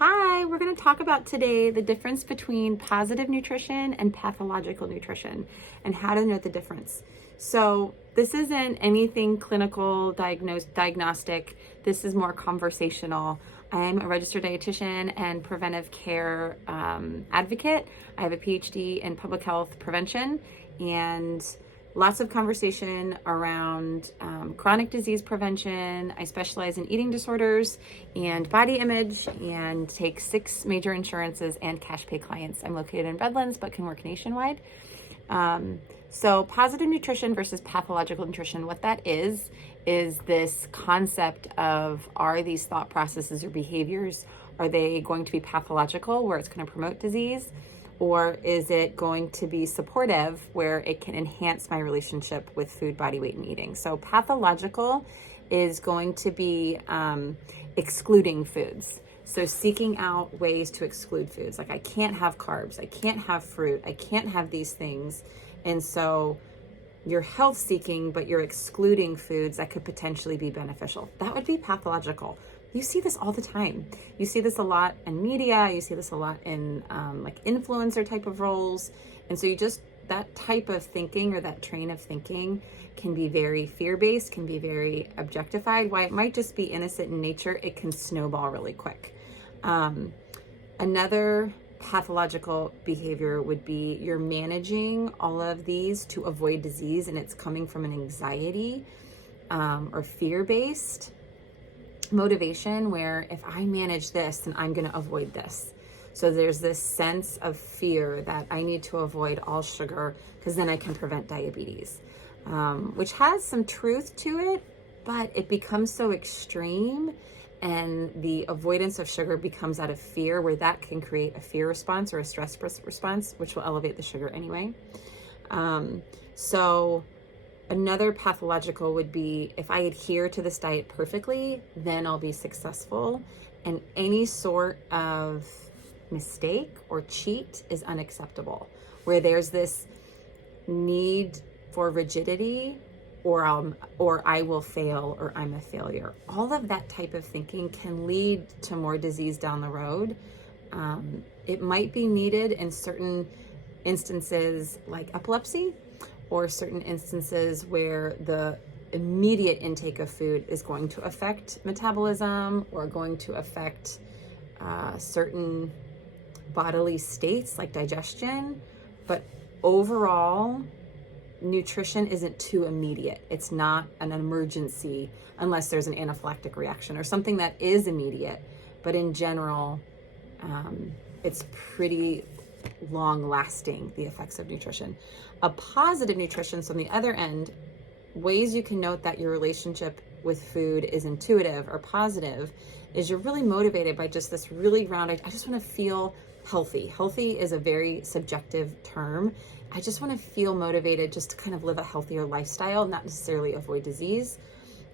Hi, we're going to talk about today the difference between positive nutrition and pathological nutrition and how to know the difference. So, this isn't anything clinical, diagnostic. This is more conversational. I'm a registered dietitian and preventive care advocate. I have a PhD in public health prevention and lots of conversation around chronic disease prevention. I specialize in eating disorders and body image and take 6 major insurances and cash pay clients. I'm located in Redlands but can work nationwide. So positive nutrition versus pathological nutrition, what that is this concept of, are these thought processes or behaviors, are they going to be pathological where it's going to promote disease? Or is it going to be supportive where it can enhance my relationship with food, body weight, and eating? So pathological is going to be excluding foods. So seeking out ways to exclude foods. Like I can't have carbs, I can't have fruit, I can't have these things. And so you're health seeking, but you're excluding foods that could potentially be beneficial. That would be pathological. You see this all the time. You see this a lot in media. You see this a lot in like influencer type of roles. And so that type of thinking or that train of thinking can be very fear-based, can be very objectified. While it might just be innocent in nature, it can snowball really quick. Another pathological behavior would be you're managing all of these to avoid disease, and it's coming from an anxiety or fear-based motivation where if I manage this, then I'm going to avoid this. So there's this sense of fear that I need to avoid all sugar because then I can prevent diabetes, which has some truth to it, but it becomes so extreme and the avoidance of sugar becomes out of fear, where that can create a fear response or a stress response, which will elevate the sugar anyway. So another pathological would be, if I adhere to this diet perfectly, then I'll be successful. And any sort of mistake or cheat is unacceptable, where there's this need for rigidity, or I will fail, or I'm a failure. All of that type of thinking can lead to more disease down the road. It might be needed in certain instances like epilepsy, or certain instances where the immediate intake of food is going to affect metabolism or going to affect certain bodily states like digestion. But overall, nutrition isn't too immediate. It's not an emergency unless there's an anaphylactic reaction or something that is immediate. But in general, it's pretty long lasting, the effects of nutrition. A positive nutrition, so on the other end, ways you can note that your relationship with food is intuitive or positive is you're really motivated by just this really grounded, I just want to feel healthy. Healthy is a very subjective term. I just want to feel motivated just to kind of live a healthier lifestyle, not necessarily avoid disease.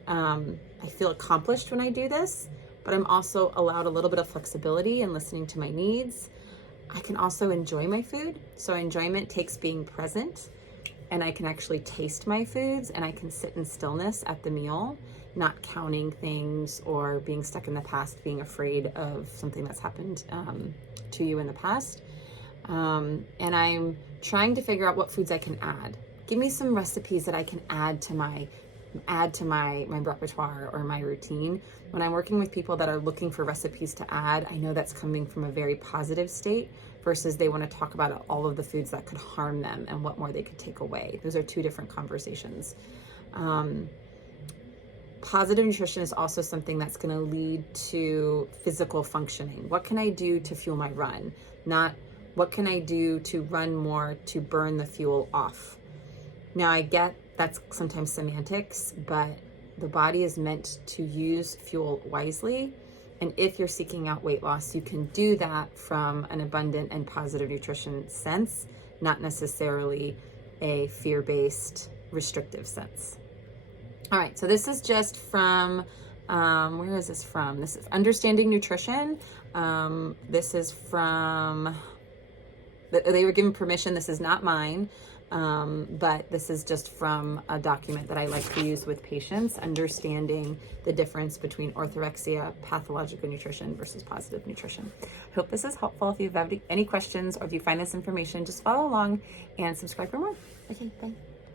I feel accomplished when I do this, but I'm also allowed a little bit of flexibility and listening to my needs. I can also enjoy my food. So enjoyment takes being present, and I can actually taste my foods, and I can sit in stillness at the meal, not counting things or being stuck in the past, being afraid of something that's happened to you in the past. And I'm trying to figure out what foods I can add. Give me some recipes that I can add to my repertoire or my routine. When I'm working with people that are looking for recipes to add, I know that's coming from a very positive state versus they want to talk about all of the foods that could harm them and what more they could take away. Those are two different conversations. Positive nutrition is also something that's going to lead to physical functioning. What can I do to fuel my run? Not what can I do to run more to burn the fuel off? Now, I get that's sometimes semantics, but the body is meant to use fuel wisely. And if you're seeking out weight loss, you can do that from an abundant and positive nutrition sense, not necessarily a fear-based restrictive sense. All right, so this is just from, where is this from? This is Understanding Nutrition. This is from, they were given permission, this is not mine, But this is just from a document that I like to use with patients, understanding the difference between orthorexia, pathological nutrition versus positive nutrition. I hope this is helpful. If you have any questions or if you find this information, just follow along and subscribe for more. Okay, bye.